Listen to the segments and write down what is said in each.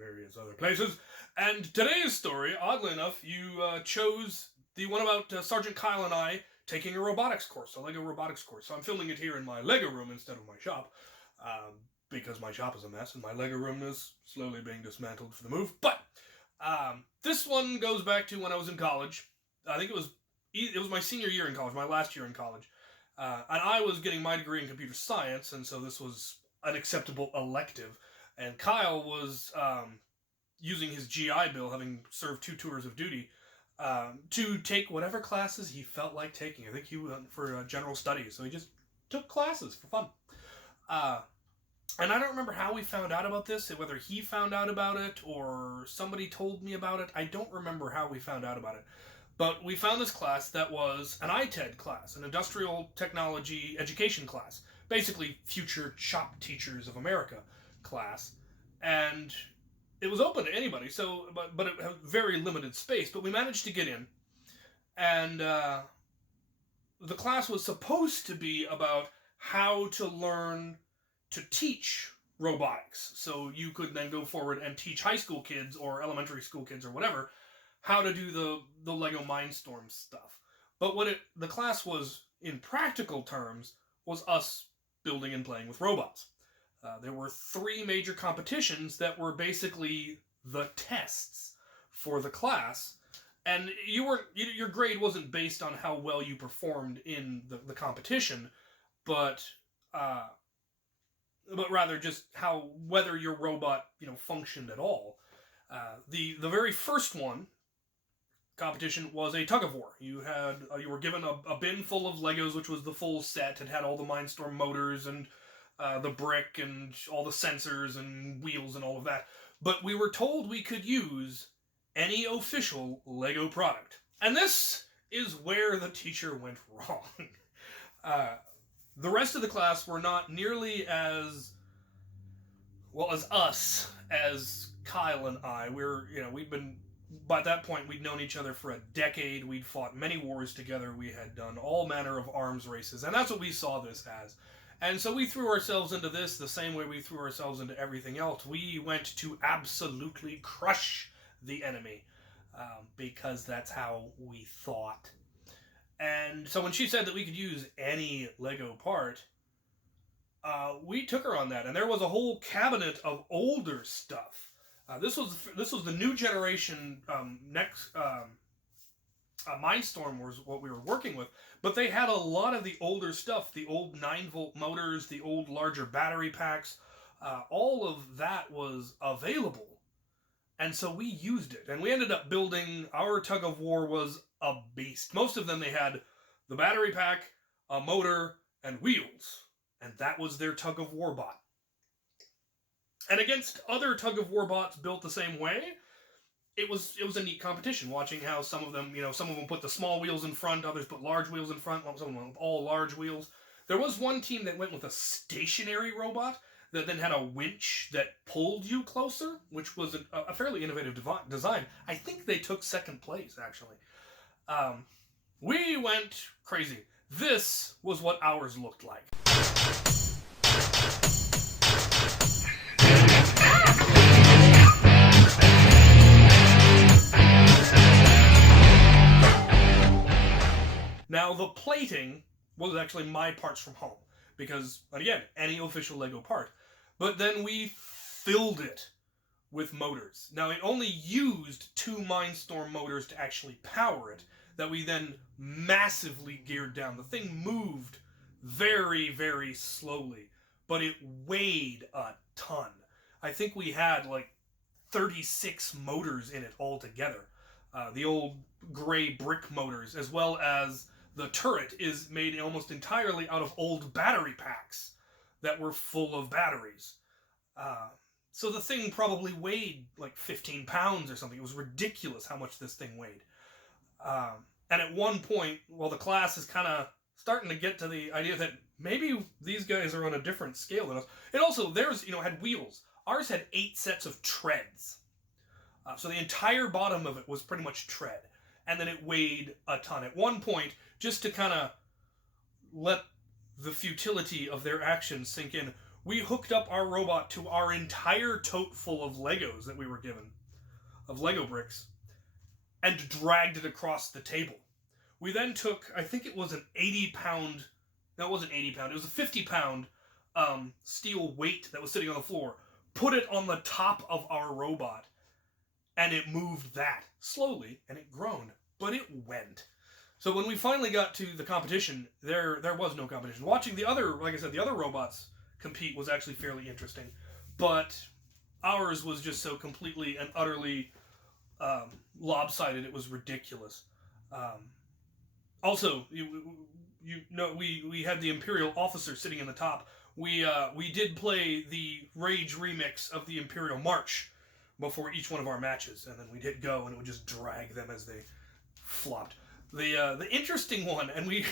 various other places. And today's story, oddly enough, you chose the one about Sergeant Kyle and I taking a robotics course, a LEGO robotics course. So I'm filming it here in my LEGO room instead of my shop, because my shop is a mess and my LEGO room is slowly being dismantled for the move. But this one goes back to when I was in college. I think it was my senior year in college, my last year in college. And I was getting my degree in computer science, and so this was an acceptable elective. And Kyle was using his GI Bill, having served 2 tours of duty, to take whatever classes he felt like taking. I think he went for general studies, so he just took classes for fun. And I don't remember how we found out about this, whether he found out about it or somebody told me about it. I don't remember how we found out about it. But we found this class that was an ITED class, an Industrial Technology Education class. Basically, Future Shop Teachers of America class. And it was open to anybody, so but it had very limited space. But we managed to get in. And the class was supposed to be about how to learn to teach robotics. So you could then go forward and teach high school kids or elementary school kids or whatever how to do the LEGO Mindstorm stuff. But what the class was, in practical terms, was us building and playing with robots. There were 3 major competitions that were basically the tests for the class, and your grade wasn't based on how well you performed in the competition, but rather just whether your robot functioned at all. The very first competition was a tug of war. You were given a bin full of Legos, which was the full set. It had all the Mindstorm motors and the brick and all the sensors and wheels and all of that. But we were told we could use any official Lego product. And this is where the teacher went wrong. The rest of the class were not nearly as well as us, as Kyle and I. By that point, we'd known each other for a decade. We'd fought many wars together. We had done all manner of arms races, and that's what we saw this as. And so we threw ourselves into this the same way we threw ourselves into everything else. We went to absolutely crush the enemy, because that's how we thought. And so when she said that we could use any Lego part, we took her on that. And there was a whole cabinet of older stuff. This was the new generation Mindstorm was what we were working with, but they had a lot of the older stuff, the old 9-volt motors, the old larger battery packs. All of that was available, and so we used it, and we ended up building, our tug of war was a beast. Most of them, they had the battery pack, a motor, and wheels, and that was their tug of war bot. And against other tug-of-war bots built the same way, it was a neat competition, watching how some of them put the small wheels in front, others put large wheels in front, some of them with all large wheels. There was one team that went with a stationary robot that then had a winch that pulled you closer, which was a fairly innovative design. I think they took second place, actually. We went crazy. This was what ours looked like. Now, the plating was actually my parts from home, because, again, any official Lego part. But then we filled it with motors. Now, it only used 2 Mindstorm motors to actually power it, that we then massively geared down. The thing moved very, very slowly, but it weighed a ton. I think we had, 36 motors in it altogether. The old gray brick motors, as well as the turret is made almost entirely out of old battery packs that were full of batteries. So the thing probably weighed 15 pounds or something. It was ridiculous how much this thing weighed. And at one point, the class is kind of starting to get to the idea that maybe these guys are on a different scale than us. And also, theirs, had wheels. Ours had 8 sets of treads. So the entire bottom of it was pretty much tread. And then it weighed a ton. At one point, just to kind of let the futility of their actions sink in, we hooked up our robot to our entire tote full of Legos that we were given, of Lego bricks, and dragged it across the table. We then took, I think it was an 80-pound, no, it wasn't 80-pound, it was a 50-pound steel weight that was sitting on the floor, put it on the top of our robot, and it moved that slowly, and it groaned, but it went. So when we finally got to the competition, there was no competition. Watching the other, like I said, the other robots compete was actually fairly interesting, but ours was just so completely and utterly lopsided. It was ridiculous. Also, you know, we had the Imperial officer sitting in the top. We did play the Rage remix of the Imperial March before each one of our matches, and then we'd hit go, and it would just drag them as they flopped. The interesting one, and we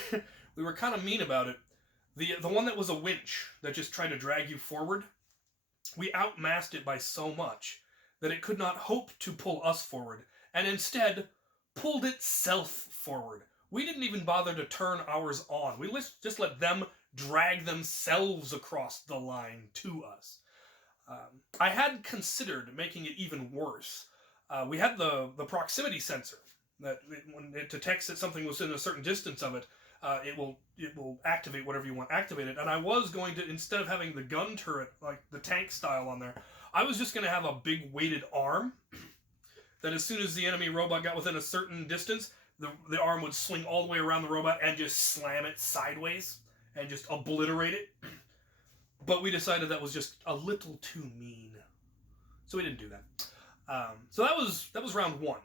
we were kind of mean about it. The one that was a winch that just tried to drag you forward, we outmassed it by so much that it could not hope to pull us forward, and instead pulled itself forward. We didn't even bother to turn ours on. We just let them drag themselves across the line to us. I had considered making it even worse. We had the proximity sensor that when it detects that something was in a certain distance of it, it will activate whatever you want activated. And I was going to, instead of having the gun turret like the tank style on there, I was just going to have a big weighted arm that as soon as the enemy robot got within a certain distance, the arm would swing all the way around the robot and just slam it sideways and just obliterate it. But we decided that was just a little too mean, so we didn't do that. So that was round one,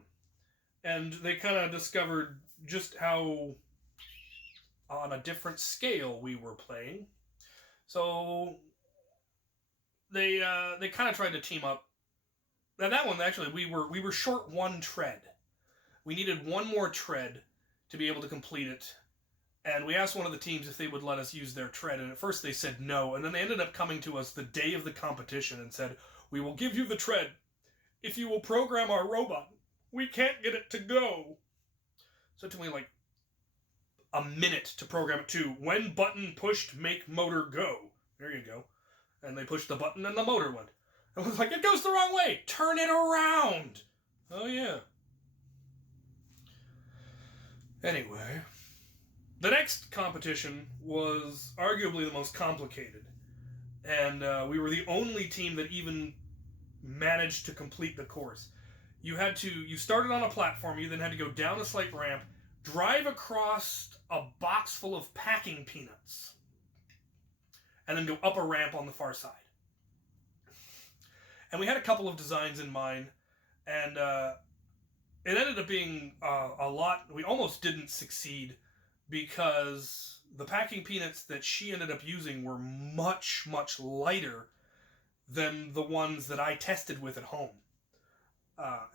and they kind of discovered just how on a different scale we were playing. So they kind of tried to team up. Now that one actually we were short one tread. We needed one more tread to be able to complete it. And we asked one of the teams if they would let us use their tread, and at first they said no, and then they ended up coming to us the day of the competition and said, "We will give you the tread if you will program our robot. We can't get it to go." So it took me like a minute to program it to when button pushed, make motor go. There you go. And they pushed the button and the motor went. I was like, it goes the wrong way. Turn it around. Oh yeah. Anyway, the next competition was arguably the most complicated, and we were the only team that even managed to complete the course. You started on a platform, you then had to go down a slight ramp, drive across a box full of packing peanuts, and then go up a ramp on the far side. And we had a couple of designs in mind, and it ended up being a lot. We almost didn't succeed because the packing peanuts that she ended up using were much, much lighter than the ones that I tested with at home.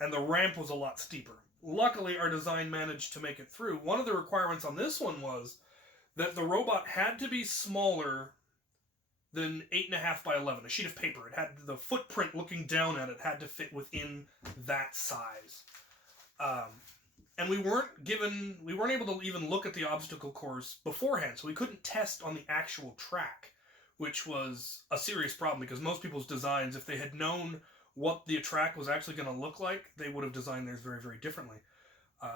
And the ramp was a lot steeper. Luckily, our design managed to make it through. One of the requirements on this one was that the robot had to be smaller than 8.5 by 11, a sheet of paper. It had the footprint looking down at it had to fit within that size. And we weren't able to even look at the obstacle course beforehand, so we couldn't test on the actual track, which was a serious problem because most people's designs, if they had known what the track was actually going to look like, they would have designed theirs very, very differently.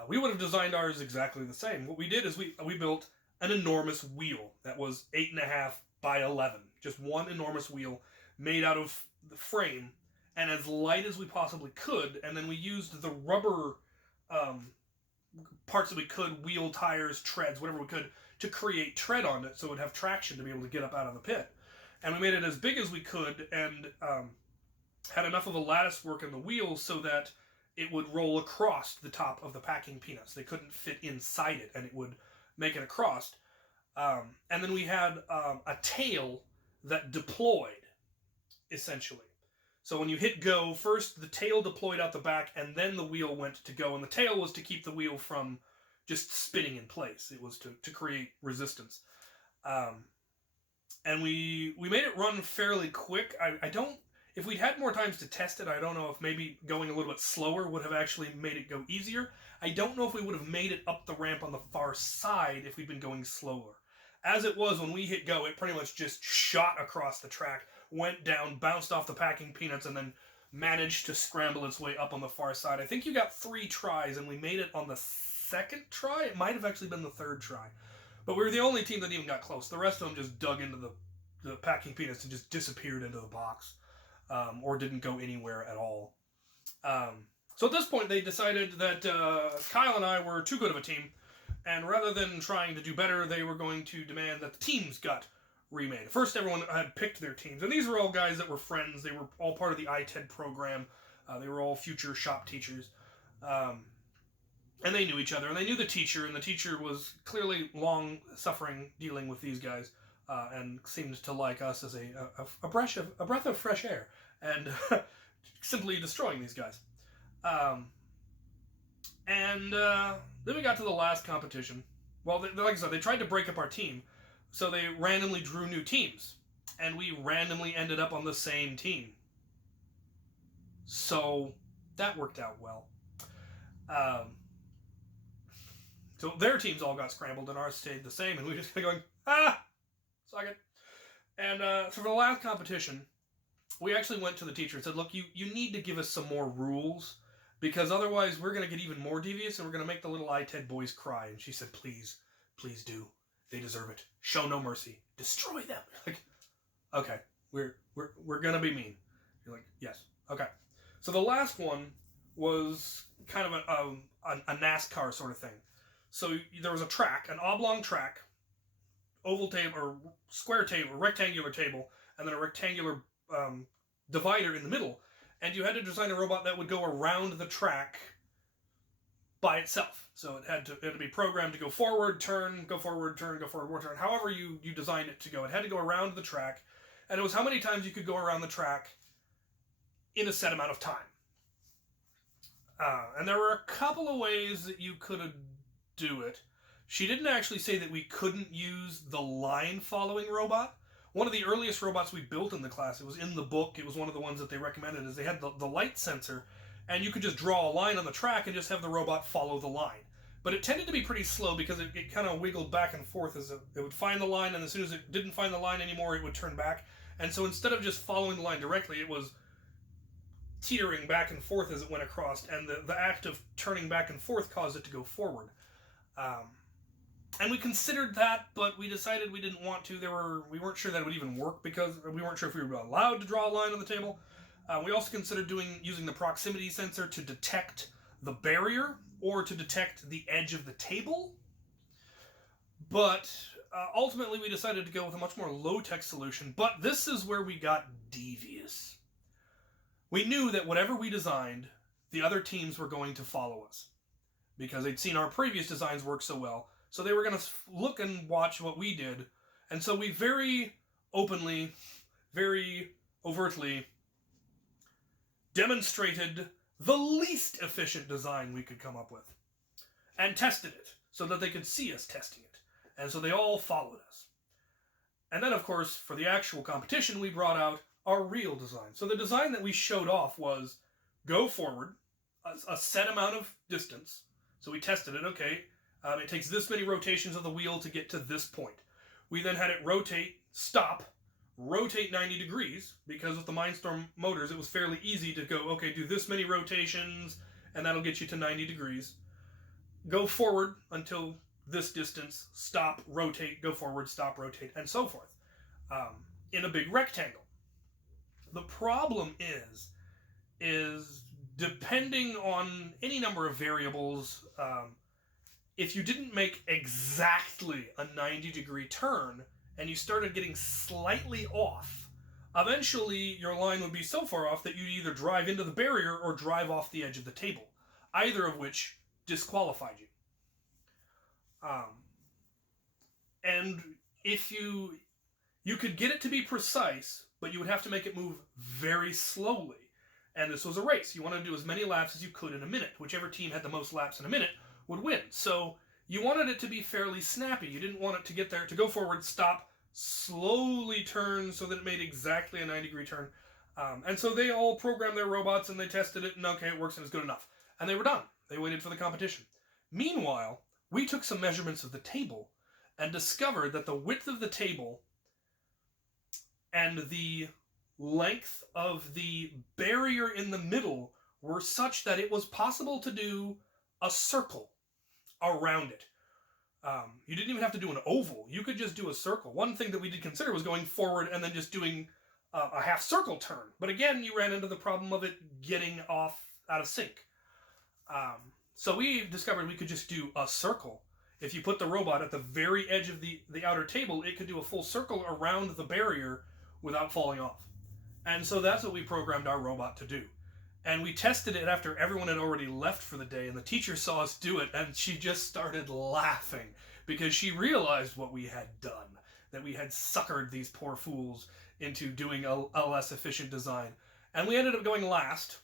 We would have designed ours exactly the same. What we did is we built an enormous wheel that was 8.5 by 11, just one enormous wheel made out of the frame and as light as we possibly could, and then we used the rubber parts that we could, wheel, tires, treads, whatever we could, to create tread on it so it would have traction to be able to get up out of the pit. And we made it as big as we could and had enough of a lattice work in the wheel so that it would roll across the top of the packing peanuts. They couldn't fit inside it, and it would make it across. And then we had a tail that deployed, essentially. So when you hit go, first the tail deployed out the back, and then the wheel went to go. And the tail was to keep the wheel from just spinning in place. It was to create resistance. And we made it run fairly quick. I don't... If we'd had more times to test it, I don't know if maybe going a little bit slower would have actually made it go easier. I don't know if we would have made it up the ramp on the far side if we'd been going slower. As it was, when we hit go, it pretty much just shot across the track, went down, bounced off the packing peanuts, and then managed to scramble its way up on the far side. I think you got 3 tries, and we made it on the 2nd try. It might have actually been the 3rd try. But we were the only team that even got close. The rest of them just dug into the packing peanuts and just disappeared into the box, or didn't go anywhere at all. So at this point, they decided that Kyle and I were too good of a team, and rather than trying to do better, they were going to demand that the teams got remade. First, everyone had picked their teams, and these were all guys that were friends. They were all part of the ITED program. They were all future shop teachers. And they knew each other, and they knew the teacher, and the teacher was clearly long-suffering dealing with these guys, and seemed to like us as a breath of fresh air, and simply destroying these guys. Then we got to the last competition. Well, like I said, they tried to break up our team, so they randomly drew new teams, and we randomly ended up on the same team. So that worked out well. So their teams all got scrambled, and ours stayed the same, and we just kept going, suck it. And so for the last competition, we actually went to the teacher and said, look, you need to give us some more rules, because otherwise we're going to get even more devious, and we're going to make the little ITED boys cry. And she said, please do. They deserve it. Show no mercy. Destroy them. Like, okay, we're going to be mean. You're like, yes. Okay. So the last one was kind of a NASCAR sort of thing. So there was a track, an oblong track, oval table, or square table, rectangular table, and then a rectangular divider in the middle. And you had to design a robot that would go around the track by itself. So it had to be programmed to go forward, turn, go forward, turn, go forward, turn. However you designed it to go. It had to go around the track, and it was how many times you could go around the track in a set amount of time. And there were a couple of ways that you could do it. She didn't actually say that we couldn't use the line following robot. One of the earliest robots we built in the class, it was in the book, it was one of the ones that they recommended, is they had the light sensor, and you could just draw a line on the track and just have the robot follow the line. But it tended to be pretty slow, because it kind of wiggled back and forth as it would find the line, and as soon as it didn't find the line anymore, it would turn back. And so instead of just following the line directly, it was teetering back and forth as it went across, and the act of turning back and forth caused it to go forward. And we considered that, but we decided we didn't want to. We weren't sure that it would even work, because we weren't sure if we were allowed to draw a line on the table. We also considered using the proximity sensor to detect the barrier or to detect the edge of the table. But ultimately we decided to go with a much more low-tech solution. But this is where we got devious. We knew that whatever we designed, the other teams were going to follow us, because they'd seen our previous designs work so well. So they were going to look and watch what we did. And so we very openly, very overtly demonstrated the least efficient design we could come up with, and tested it so that they could see us testing it. And so they all followed us. And then, of course, for the actual competition, we brought out our real design. So the design that we showed off was go forward a set amount of distance. So we tested it. Okay, it takes this many rotations of the wheel to get to this point. We then had it rotate, stop, rotate 90 degrees, because with the Mindstorm motors, it was fairly easy to go, okay, do this many rotations, and that'll get you to 90 degrees. Go forward until this distance, stop, rotate, go forward, stop, rotate, and so forth, in a big rectangle. The problem is depending on any number of variables, if you didn't make exactly a 90-degree turn, and you started getting slightly off, eventually your line would be so far off that you'd either drive into the barrier or drive off the edge of the table, either of which disqualified you. And if you could get it to be precise, but you would have to make it move very slowly. And this was a race. You wanted to do as many laps as you could in a minute. Whichever team had the most laps in a minute would win. So you wanted it to be fairly snappy. You didn't want it to get there, to go forward, stop, slowly turn so that it made exactly a 90-degree turn. And so they all programmed their robots, and they tested it, and okay, it works and it's good enough. And they were done. They waited for the competition. Meanwhile, we took some measurements of the table, and discovered that the width of the table and the length of the barrier in the middle were such that it was possible to do a circle around it. You didn't even have to do an oval. You could just do a circle. One thing that we did consider was going forward and then just doing a half circle turn. But again, you ran into the problem of it getting off out of sync. So we discovered we could just do a circle. If you put the robot at the very edge of the outer table, it could do a full circle around the barrier without falling off. And so that's what we programmed our robot to do. And we tested it after everyone had already left for the day, and the teacher saw us do it, and she just started laughing because she realized what we had done, that we had suckered these poor fools into doing a less efficient design. And we ended up going last,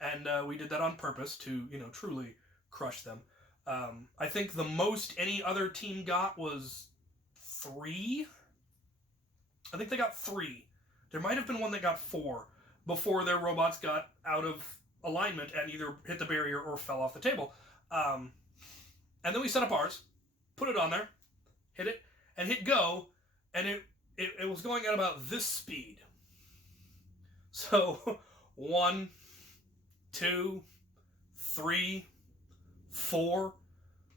and we did that on purpose to, truly crush them. I think the most any other team got was 3. I think they got 3. There might have been one that got 4 before their robots got out of alignment and either hit the barrier or fell off the table. And then we set up ours, put it on there, hit it, and hit go, and it was going at about this speed. So 1, 2, 3, 4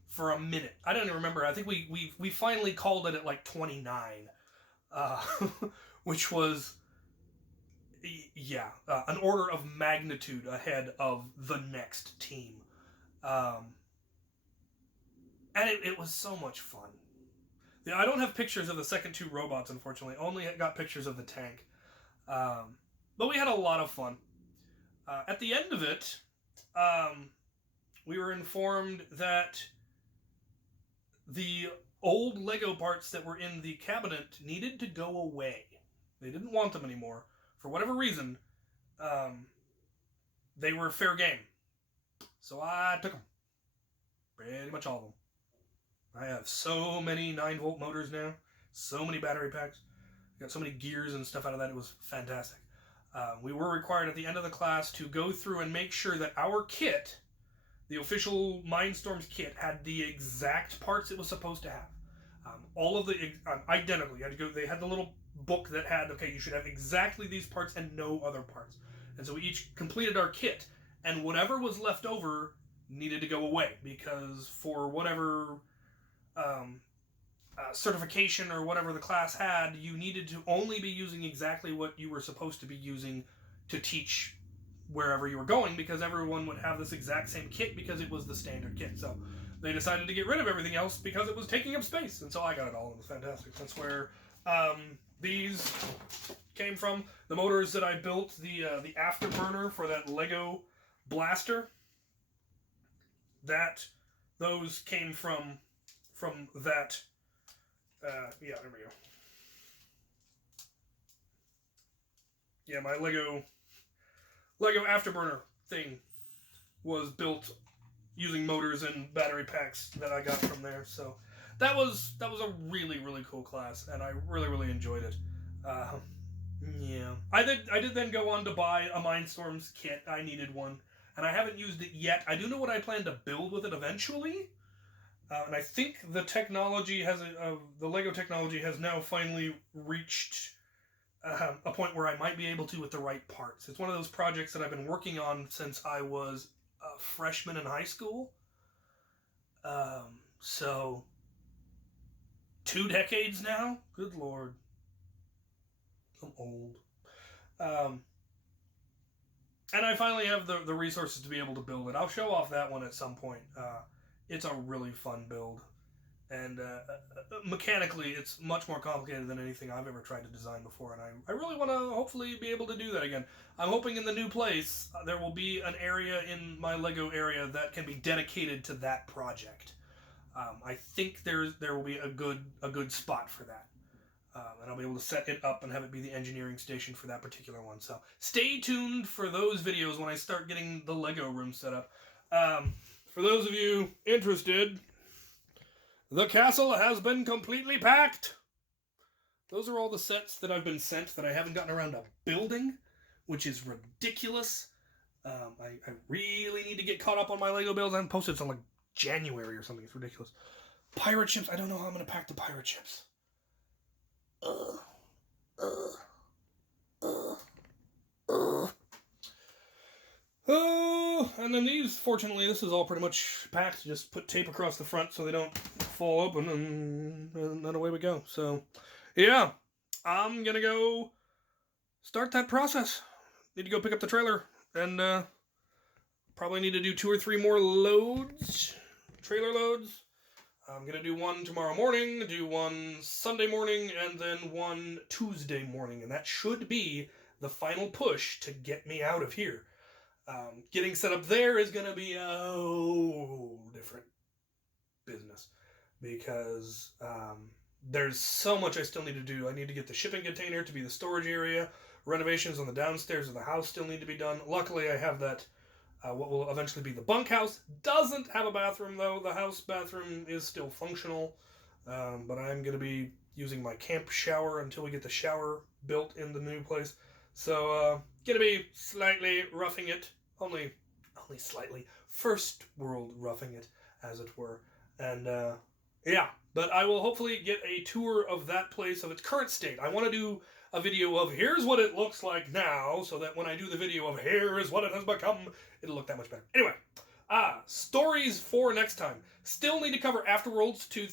for a minute. I don't even remember. I think we finally called it at like 29, which was an order of magnitude ahead of the next team. And it was so much fun. I don't have pictures of the second 2 robots, unfortunately. Only got pictures of the tank. But we had a lot of fun. At the end of it, we were informed that the old Lego parts that were in the cabinet needed to go away. They didn't want them anymore. For whatever reason, they were fair game. So I took them. Pretty much all of them. I have so many 9-volt motors now. So many battery packs. Got so many gears and stuff out of that. It was fantastic. We were required at the end of the class to go through and make sure that our kit, the official Mindstorms kit, had the exact parts it was supposed to have. All of the identical. You had to go. They had the little book that had, okay, you should have exactly these parts and no other parts. And so we each completed our kit, and whatever was left over needed to go away because for whatever certification or whatever the class had, you needed to only be using exactly what you were supposed to be using to teach wherever you were going, because everyone would have this exact same kit because it was the standard kit. So they decided to get rid of everything else because it was taking up space, and so I got it all. It was fantastic. That's where these came from. The motors that I built, the afterburner for that Lego blaster, those came from that. Yeah, there we go. Yeah, my Lego afterburner thing was built using motors and battery packs that I got from there. So that was a really, really cool class, and I really, really enjoyed it. Yeah, I did then go on to buy a Mindstorms kit. I needed one, and I haven't used it yet. I do know what I plan to build with it eventually. And I think the technology the Lego technology has now finally reached a point where I might be able to with the right parts. It's one of those projects that I've been working on since I was a freshman in high school. So 2 decades now? Good Lord. I'm old. And I finally have the resources to be able to build it. I'll show off that one at some point. It's a really fun build. And mechanically, it's much more complicated than anything I've ever tried to design before. And I really want to hopefully be able to do that again. I'm hoping in the new place, there will be an area in my Lego area that can be dedicated to that project. I think there will be a good spot for that. And I'll be able to set it up and have it be the engineering station for that particular one. So stay tuned for those videos when I start getting the Lego room set up. For those of you interested, the castle has been completely packed. Those are all the sets that I've been sent that I haven't gotten around to building, which is ridiculous. I really need to get caught up on my Lego builds. I haven't posted until like January or something. It's ridiculous. Pirate ships. I don't know how I'm going to pack the pirate ships. Oh, and then these, fortunately, this is all pretty much packed. Just put tape across the front so they don't fall open, and then away we go. So, yeah, I'm going to go start that process. Need to go pick up the trailer, and probably need to do 2 or 3 more loads, trailer loads. I'm going to do one tomorrow morning, do one Sunday morning, and then one Tuesday morning. And that should be the final push to get me out of here. Getting set up there is going to be a whole different business. Because there's so much I still need to do. I need to get the shipping container to be the storage area. Renovations on the downstairs of the house still need to be done. Luckily, I have that... what will eventually be the bunkhouse. Doesn't have a bathroom, though. The house bathroom is still functional. But I'm going to be using my camp shower until we get the shower built in the new place. So, going to be slightly roughing it. Only slightly. First world roughing it, as it were. And, yeah. But I will hopefully get a tour of that place of its current state. I want to do a video of here's what it looks like now, so that when I do the video of here is what it has become, it'll look that much better. Anyway, stories for next time. Still need to cover Afterworlds, to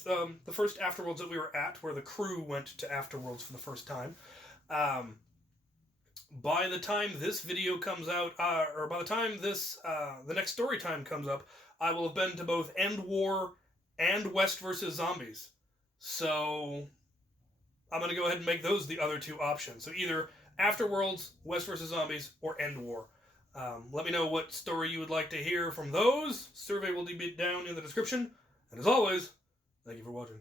the first Afterworlds that we were at, where the crew went to Afterworlds for the first time. By the time this video comes out, or by the time this the next story time comes up, I will have been to both End War and West vs. Zombies. So I'm going to go ahead and make those the other 2 options. So either Afterworlds, West vs. Zombies, or End War. Let me know what story you would like to hear from those. Survey will be down in the description. And as always, thank you for watching.